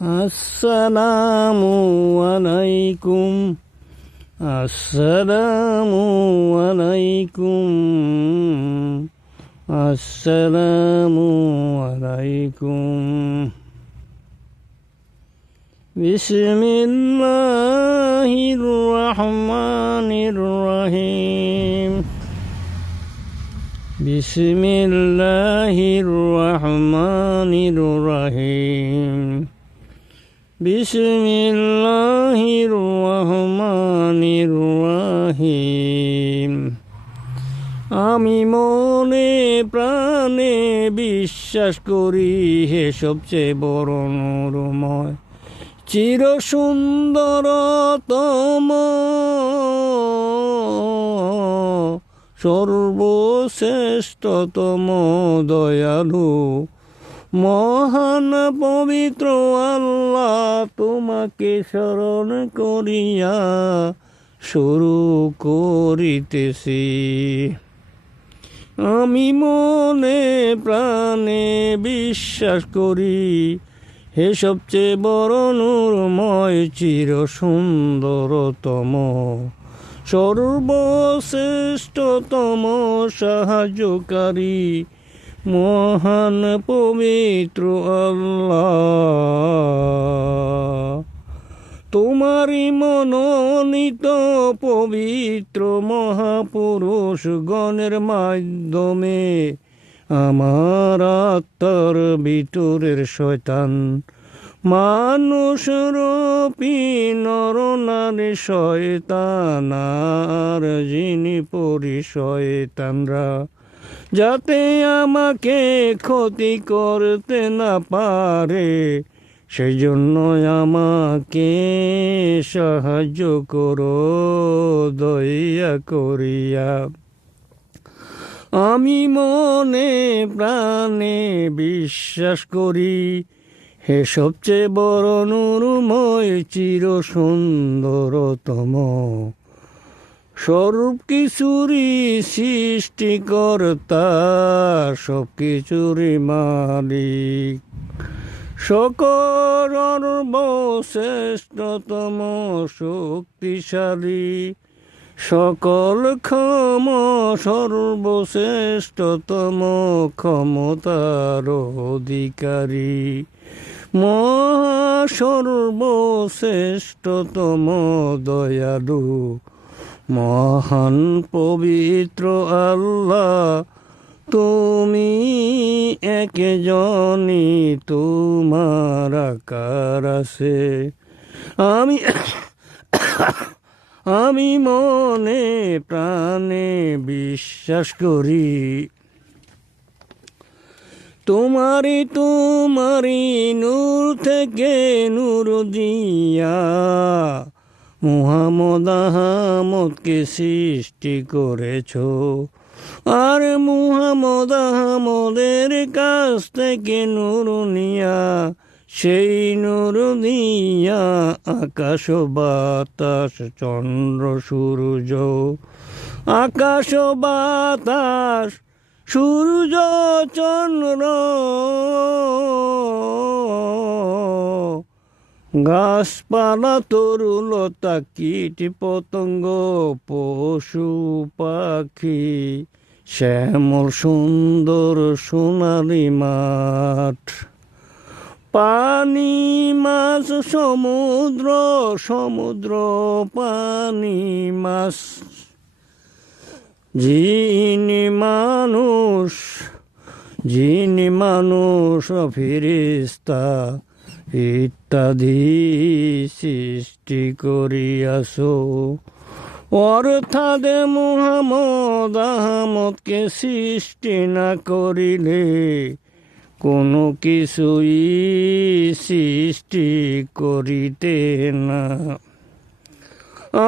আসসালামু আলাইকুম আসসালামু আলাইকুম আসসালামু আলাইকুম বিসমিল্লাহির রহমানির রহিম বিসমিল্লাহির রহমানির রহিম বিসমিল্লাহির রহমানির রহিম আমি মনে প্রাণে বিশ্বাস করি হে সবচেয়ে বড় নূরময় চির সুন্দরতম সর্বশ্রেষ্ঠতম দয়ালু মহান পবিত্র আল্লাহ তোমাকে স্মরণ করিয়া শুরু করিতেছি। আমি মনে প্রাণে বিশ্বাস করি হে সবচেয়ে বড় নূরময় চির সুন্দরতম সর্বশ্রেষ্ঠতম সাহায্যকারী মহান পবিত্র আল্লাহ তোমারই মনোনীত পবিত্র মহাপুরুষ গণের মাধ্যমে আমার আত্মার ভিতরের শয়তান মানুষ রূপী নরনারী শয়তান আর জিনি পরি শয়তানরা যাতে আমাকে ক্ষতি করতে না পারে সেই জন্য আমাকে সাহায্য করো দয়া করিয়া। আমি মনে প্রাণে বিশ্বাস করি হে সবচেয়ে বড় নূরময় চির সুন্দরতম সর্ব কিছুরই সৃষ্টিকর্তা সব কিছুরই মালিক সকল সর্বশ্রেষ্ঠতম শক্তিশালী সকল ক্ষম সর্বশ্রেষ্ঠতম ক্ষমতার অধিকারী মহা সর্বশ্রেষ্ঠতম দয়ালু মহান পবিত্র আল্লাহ তুমি একজনই তোমার আকার আছে। আমি মনে প্রাণে বিশ্বাস করি তোমারি নূর থেকে নূর দিয়া মুহাম্মদ আহমদকে সৃষ্টি করেছ আর মুহাম্মদ আহমদের কাছ থেকে নূর নিয়া সেই নূর দিয়া আকাশ বাতাস চন্দ্র সূর্য আকাশ বাতাস সূর্য চন্দ্র গাছপালা তরুলতা কীট পতঙ্গ পশু পাখি শ্যামল সুন্দর সোনালি মাঠ পানি মাছ সমুদ্র পানি মাছ জিনি মানুষ ফেরেশতা ইত্যাদি সৃষ্টি করিয়াছো অর্থাৎ মুহাম্মদ আহমদকে সৃষ্টি না করিলে কোনো কিছুই সৃষ্টি করিতে না।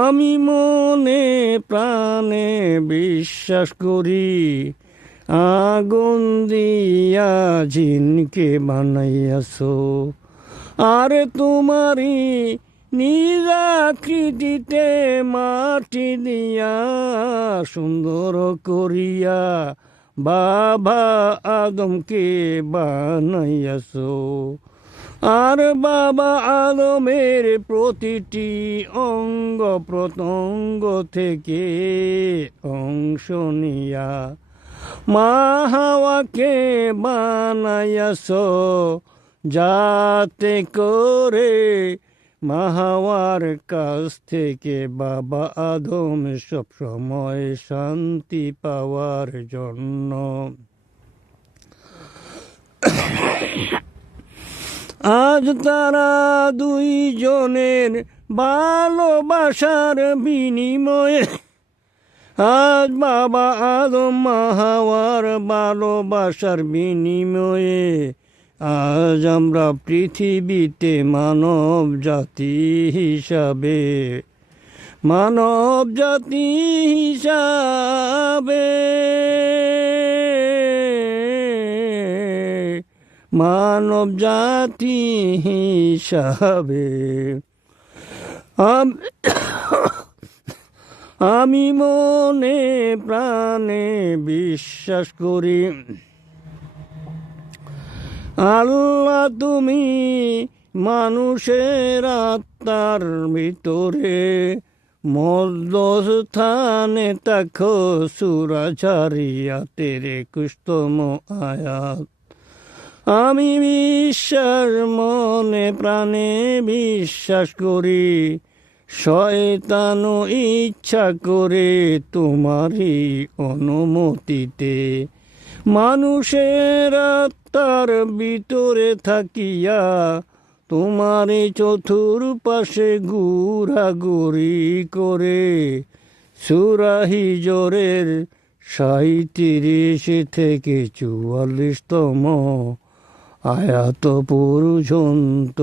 আমি মনে প্রাণে বিশ্বাস করি আগুন দিয়া জিনকে বানাইয়াছো আর তোমারি নিজ আকৃতিতে মাটি দিয়া সুন্দর করিয়া বাবা আদমকে বানাইয়াছো আর বাবা আদমের প্রতিটি অঙ্গ প্রত্যঙ্গ থেকে অংশ নিয়া মা হাওয়াকে বানাইয়াছ, যাতে করে মা হাওয়ার কাছ থেকে বাবা আদম সব সময় শান্তি পাওয়ার জন্য। আজ তারা দুইজনের ভালোবাসার বিনিময়ে, আজ বাবা আদম মা হাওয়ার ভালোবাসার বিনিময়ে আজ আমরা পৃথিবীতে মানব জাতি হিসাবে, মানব জাতি হিসাবে, মানব জাতি হিসাবে আমি মনে প্রাণে বিশ্বাস করি, আল্লাহ তুমি মানুষের আত্মার ভিতরে মধ্যস্থানে তাকো। সূরা যারিয়াতের 21তম আয়াত। আমি বিশ্বাস মনে প্রাণে বিশ্বাস করি, শয়তানও ইচ্ছা করে তোমারই অনুমতিতে মানুষের আত্মার ভিতরে থাকিয়া তোমারই চতুর্পাশে ঘুরাঘুরি করে। সূরা হিজরের 37 থেকে 44তম আয়াত পর্যন্ত।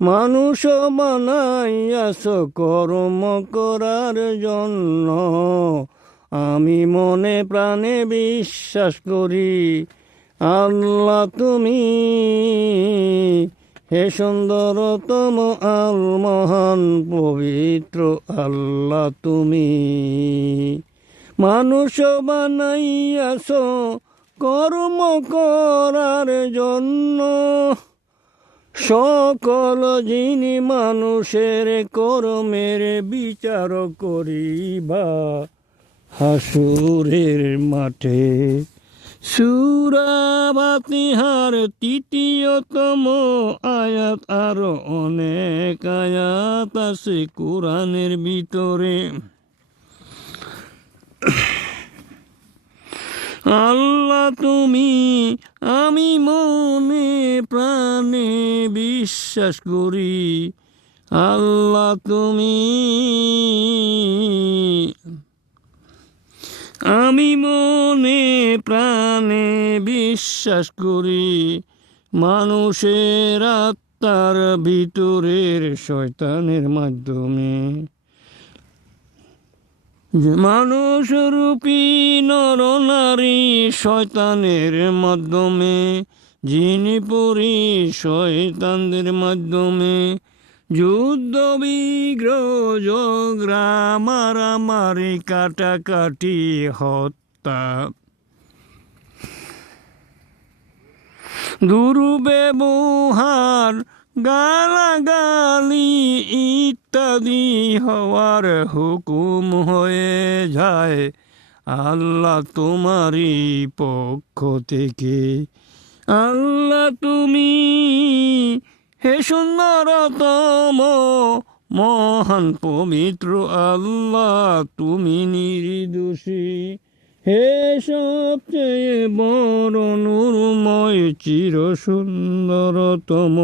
মানুষ বানাইয়াছ কর্ম করার জন্য, আমি মনে প্রাণে বিশ্বাস করি, আল্লাহ তুমি হে সুন্দরতম আল মহান পবিত্র আল্লাহ তুমি মানুষ বানাইয়াছ কর্ম করার জন্য। সকল যিনি মানুষের কর্মের বিচার করিবা হাসুরের মাঠে। সূরা ফাতিহার ৩য়তম আয়াত, আরো অনেক আয়াত আছে কোরআনের ভিতরে। আল্লাহ তুমি আমি মনে প্রাণে বিশ্বাস করি, আল্লাহ তুমি আমি মনে প্রাণে বিশ্বাস করি, মানুষের আত্মার ভিতরের শয়তানের মাধ্যমে মানুষ রূপী নর নারী শয়তানের মাধ্যমে, যিনি পরি শয়তানদের মাধ্যমে যুদ্ধ বিগ্রহ ঝগড়া মারামারি কাটাকাটি হত্যা দুর্ব্যবহার গালাগালি ইত্যাদি হওয়ার হুকুম হয়ে যায় আল্লাহ তোমারই পক্ষ থেকে। আল্লাহ তুমি হে সুন্দরতম মহান পবিত্র আল্লাহ তুমি নির্দোষী, হে সবচেয়ে বড় নূরময় চির সুন্দরতম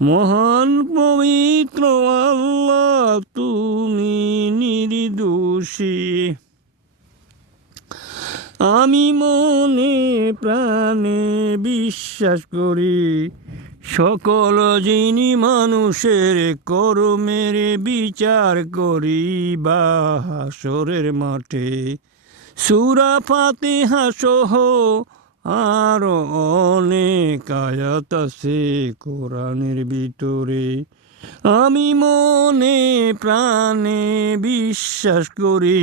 মহান পবিত্র আল্লাহ তুমি নির্দোষী। আমি মনে প্রাণে বিশ্বাস করি, সকল যিনি মানুষের কর্মের বিচার করিবা হাসরের মাঠে। সূরা ফাতিহা সহ আরো অনেক আয়াত আছে কোরআনের ভিতরে। আমি মনে প্রাণে বিশ্বাস করি,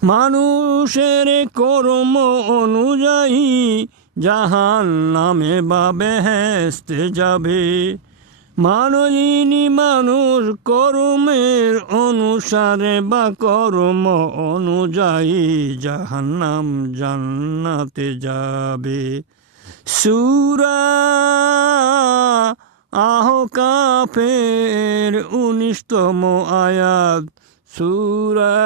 মানুষের কর্ম অনুযায়ী জাহান্নামে বা বেহেশতে যাবে। মানুষ কর্মের অনুসারে বা কর্ম অনুযায়ী জাহান্নাম জান্নাতে যাবে। সূরা আহকাফের 19তম আয়াত। সূরা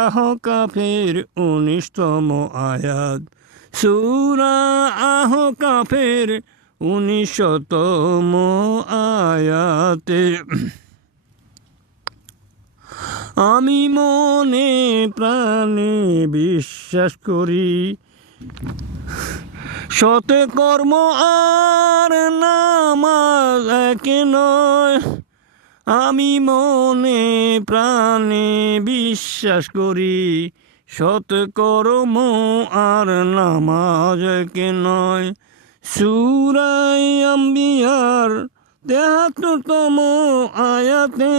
আহকাফের 19তম আয়াত। সূরা আহকাফের 19তম আয়াতে আমি মনে প্রাণে বিশ্বাস করি, সৎ কর্ম আর নামাজ এক নয়। আমি মনে প্রাণে বিশ্বাস করি, সৎ কর্ম আর নামাজ এক নয়। সূরা আম্বিয়ার 73তম আয়াতে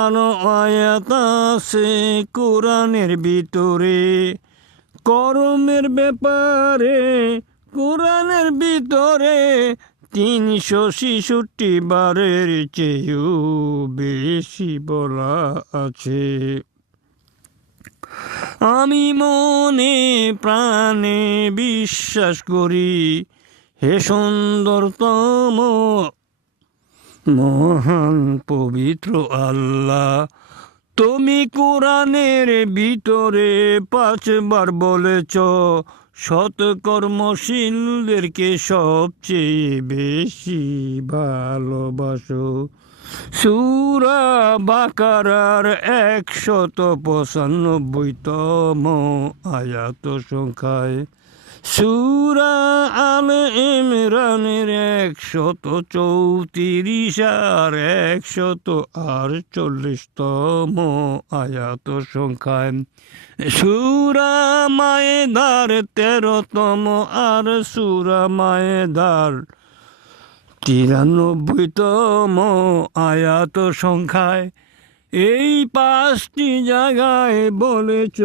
আরো আয়াত আছে কোরআনের ভিতরে কর্মের ব্যাপারে। কোরআনের ভিতরে 366 বারের চেয়েও বেশি বলা আছে। আমি মনে প্রাণে বিশ্বাস করি, হে সুন্দরতম মহান পবিত্র আল্লাহ, তুমি কোরআনের ভিতরে 5 বার বলেছ সৎ কর্মশীলদেরকে সবচেয়ে বেশি ভালোবাসো। সূরা বাকারার 195তম আয়াত সংখ্যায়, সূরা আলে ইমরানের 134 আর 148তম আয়াত সংখ্যায়, সূরা মায়েদার 13তম আর সূরা মায়েদার 93তম আয়াত সংখ্যায় এই 5টি জায়গায় বলেছ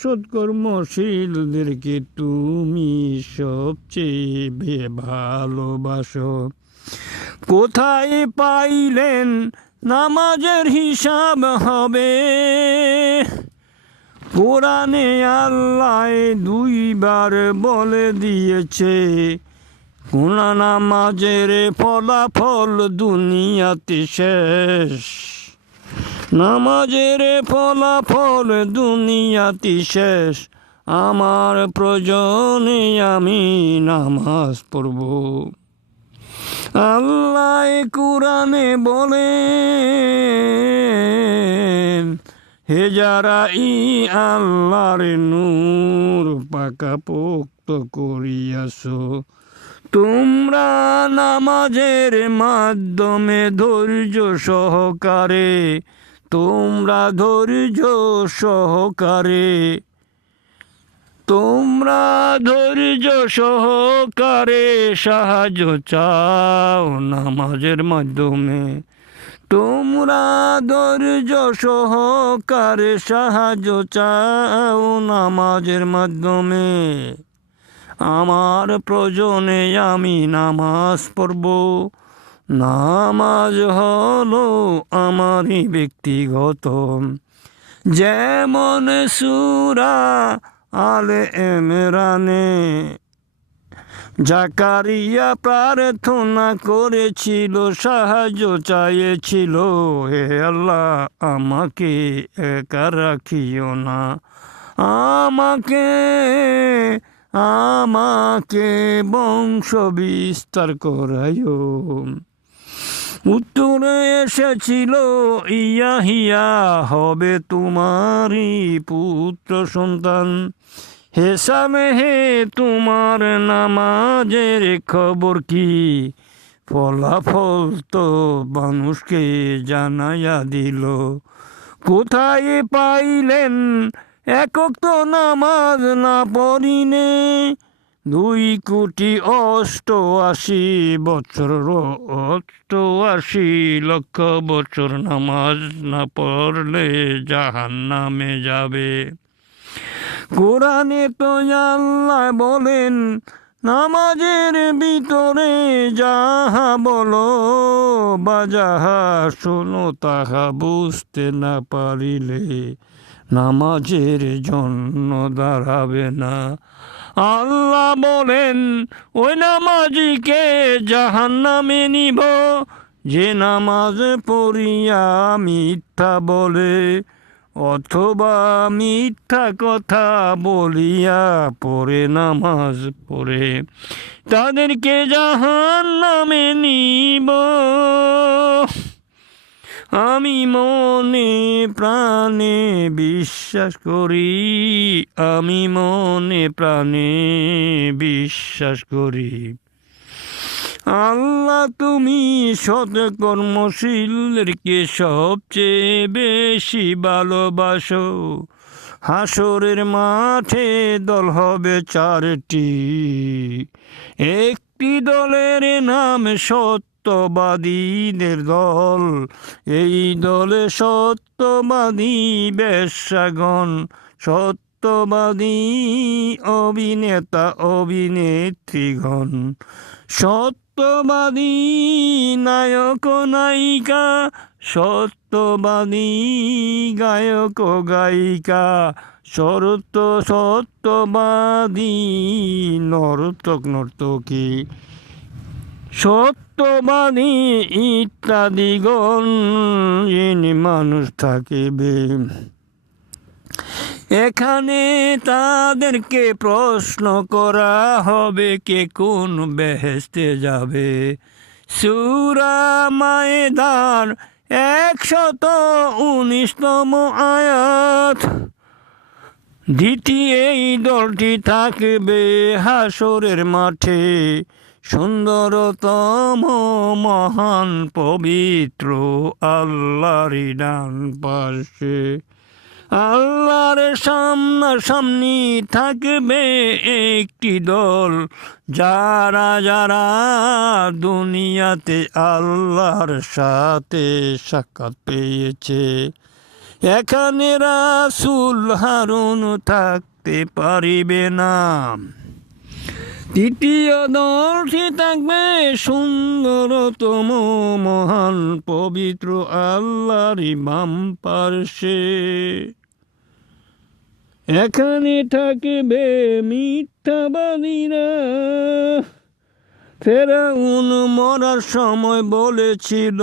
সৎকর্মশীলদেরকে তুমি সবচেয়ে ভালোবাসো। কোথায় পাইলেন নামাজের হিসাব হবে? কোরআনে আল্লাহ 2 বার বলে দিয়েছে, কোন নামাজের ফলাফল দুনিয়াতে শেষ। নামাজের ফলাফল দুনিয়াতে শেষ। আমার প্রয়োজনে আমি নামাজ পড়ব। আল্লাহ কোরআনে বলেন, হে যারা আল্লাহর নূর পাকাপোক্ত করিয়াছো, তোমরা নামাজের মাধ্যমে ধৈর্য সহকারে সাহায্য চাও। নামাজের মাধ্যমে তোমরা ধৈর্য সহকারে সাহায্য চাও। নামাজের মাধ্যমে আমার প্রয়োজনে আমি নামাজ পড়ব। নামাজ হলো আমারই ব্যক্তিগত, যেমন সূরা আলে ইমরানে জাকারিয়া প্রার্থনা করেছিল, সাহায্য চাইছিল, হে আল্লাহ আমাকে একা রাখিও না, আমাকে বংশ বিস্তার করাইও। উত্তরে এসেছিল, ইয়াহিয়া হবে তোমারই পুত্র সন্তান। হে সামেহে তোমার নামাজের খবর কি? ফলাফল তো মানুষকে জানাইয়া দিল। কোথায় পাইলেন একক তো নামাজ না পড়িনে? 2,88,88,00,000 বছর নামাজ না পড়লে জাহান্নামে যাবে। কোরআনে তো আল্লাহ বলেন, নামাজের ভিতরে যাহা বলো বা যাহা শোনো তাহা বুঝতে না পারিলে নামাজের জন্য দাঁড়াবে না। আল্লাহ বলেন, ওই নামাজিকে জাহান্নামে নিব, যে নামাজ পড়িয়া মিথ্যা বলে অথবা মিথ্যা কথা বলিয়া পড়ে নামাজ পড়ে, তাদেরকে জাহান্নামে নিব। আমি মনে প্রাণে বিশ্বাস করি, আমি মনে প্রাণে বিশ্বাস করি, আল্লাহ তুমি সৎ কর্মশীলদেরকে সবচেয়ে বেশি ভালোবাসো। হাসরের মাঠে দল হবে চারটি, একটি দলের নাম সত্যবাদীদের দল, এই দলে সত্যবাদী বেশ্যাগণ, সত্যবাদী অভিনেতা অভিনেত্রীগণ, সত্যবাদী নায়ক নায়িকা, সত্যবাদী গায়ক গায়িকা, সত্যবাদী নর্তক নর্তকী, সত্যবাদী ইত্যাদিগণ যিনি মানুষ থাকিবে। এখানে তাদেরকে প্রশ্ন করা হবে, কে কোন বেহেশতে যাবে। সূরা মায়েদার 119তম আয়াত। দ্বিতীয় এই দলটি থাকবে হাসরের মাঠে, সুন্দরতম মহান পবিত্র আল্লাহর ডান পাশে। আল্লাহর সামনাসামনি থাকবে একটি দল, যারা যারা দুনিয়াতে আল্লাহর সাথে সাক্ষাৎ পেয়েছে। এখানে রাসূল হারুন থাকতে পারিবে না। তৃতীয় দলটি থাকবে সুন্দরতম মহান পবিত্র আল্লাহর বাম পার্শ্বে। এখানে থাকবে মিথ্যাবাদীরা। ফেরাউন মরার সময় বলেছিল,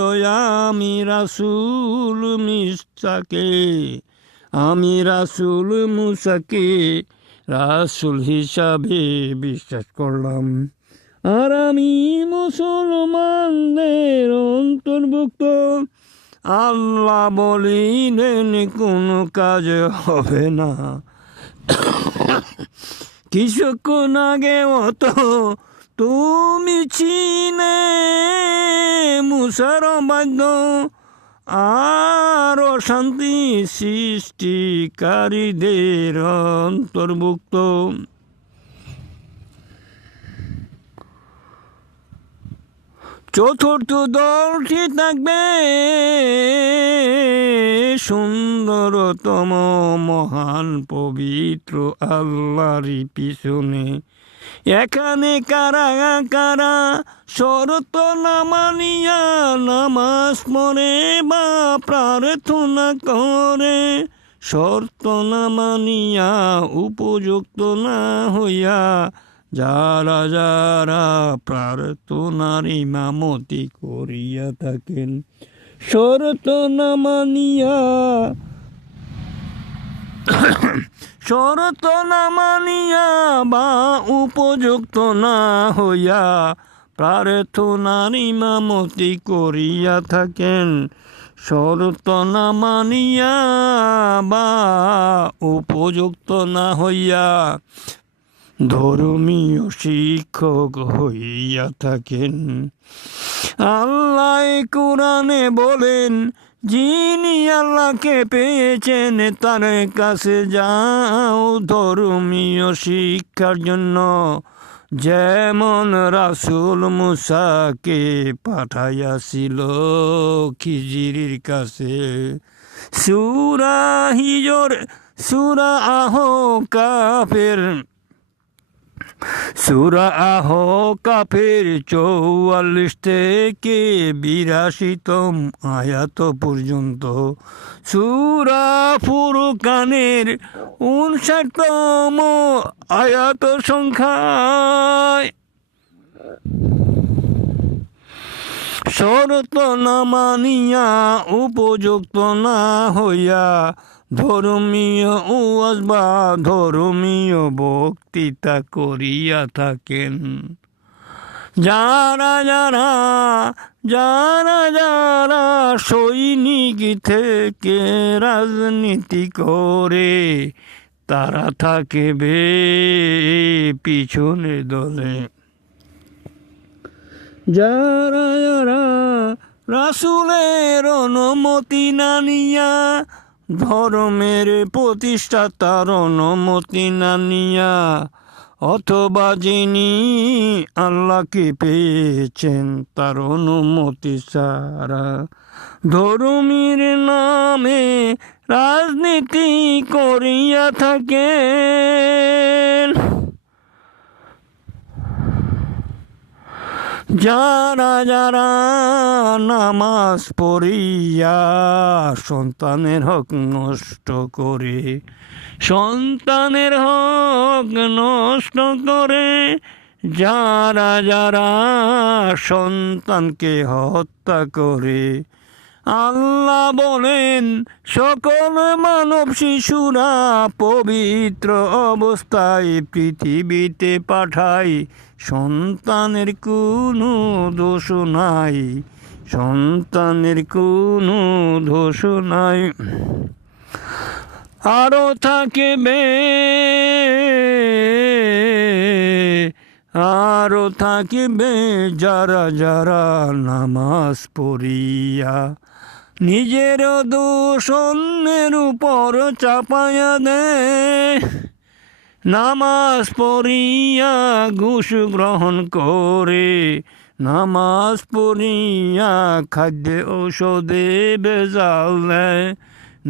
আমি রাসূল মুসাকে, আমি রাসূল মুসাকে রাসূল হিসাবে বিশ্বাস করলাম, আর আমি মুসলমানদের অন্তর্ভুক্ত। আল্লাহ বলিলেন, কোনো কাজ হবে না। কিছুক্ষণ আগে তো তুমি চিনে মুসার বাধ্য আর অশান্তি সৃষ্টিকারীদের অন্তর্ভুক্ত। চতুর্থ দলটি থাকবে সুন্দরতম মহান পবিত্র আল্লাহর পিছনে। এখানে কারা কারা শরত না মানিয়া নামাজ পড়ে বা প্রার্থনা করে, শর্ত না মানিয়া উপযুক্ত না হইয়া যারা যারা প্রার্থনার ইমামতি করিয়া থাকেন, শরত না মানিয়া শরত না মানিয়া বা উপযুক্ত না হইয়া প্রার্থনার ইমামতি করিয়া থাকেন, শরত না মানিয়া বা উপযুক্ত না হইয়া ধর্মীয় শিক্ষক হইয়া থাকেন। আল্লাহ কোরআনে বলেন, যিনি আল্লাহকে পেয়েছেন তার কাছে যাও ধর্মীয় শিক্ষার জন্য, যেমন রাসূল মুসাকে পাঠাইয়াছিল খিজিরের কাছে। সূরা হিজর সূরা আহকাফের 44 থেকে 82তম আয়াত পর্যন্ত, সূরা ফুরকানের 59তম আয়াত সংখ্যায় শরত না মানিয়া উপযুক্ত না হইয়া ধর্মীয় ওয়াজ বা ধর্মীয় বক্তৃতা করিয়া থাকেন। যারা যারা যারা যারা সৈনিক থেকে রাজনীতি করে তারা থাকবে পিছনের দলে। যারা যারা রাসূলের অনুমতি না নিয়া ধর্মের প্রতিষ্ঠাতার অনুমতি না নিয়া অথবা যিনি আল্লাহকে পেয়েছেন তার অনুমতি ছাড়া ধর্মের নামে রাজনীতি করিয়া থাকেন। যারা যারা নামাজ পড়িয়া সন্তানের হক নষ্ট করে, সন্তানের হক নষ্ট করে, যারা যারা সন্তানকে হত্যা করে, আল্লাহ বলেন সকল মানব শিশুরা পবিত্র অবস্থায় পৃথিবীতে পাঠায়, সন্তানের কোনো দোষ নাই, সন্তানের কোনো দোষ নাই। আরো থাকিবে যারা যারা নামাজ পড়িয়া নিজের দোষ অন্যের উপর চাপায়া দেয়, নামাজ পড়িয়া ঘুষ গ্রহণ করে, নামাজ পড়িয়া খাদ্য ঔষধে ভেজাল দেয়,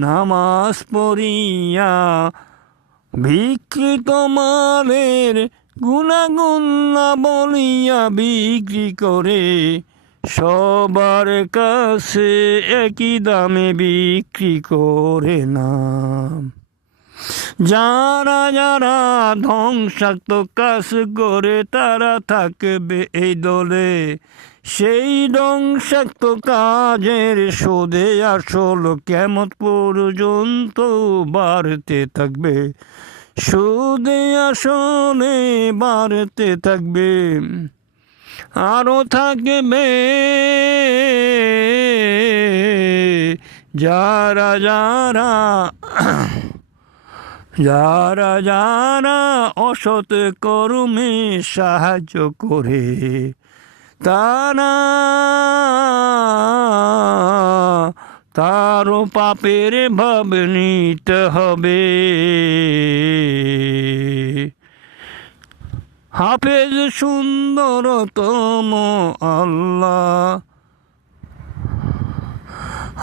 নামাজ পড়িয়া বিকৃত মালের গুণাগুণ না বলিয়া বিক্রি করে, সবার কাছে একই দামে বিক্রি করে না। যারা যারা ধ্বংসাত্মক কাজ করে তারা থাকবে এই দলে। সেই ধ্বংসাত্মক কাজের সুদে আসল কিয়ামত পর্যন্ত বাড়তে থাকবে, সুদে আসলে বাড়তে থাকবে। আরো থাকবে যারা যারা যারা যারা অসৎ কর্মে সাহায্য করে, তারা তারও পাপের ভাব নিতে হবে। হাফেজ সুন্দরতম আল্লাহ,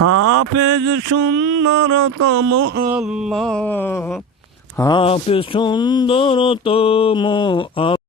হাফেজ সুন্দরতম আল্লাহ, হাফেজ সুন্দরতম আল্লাহ।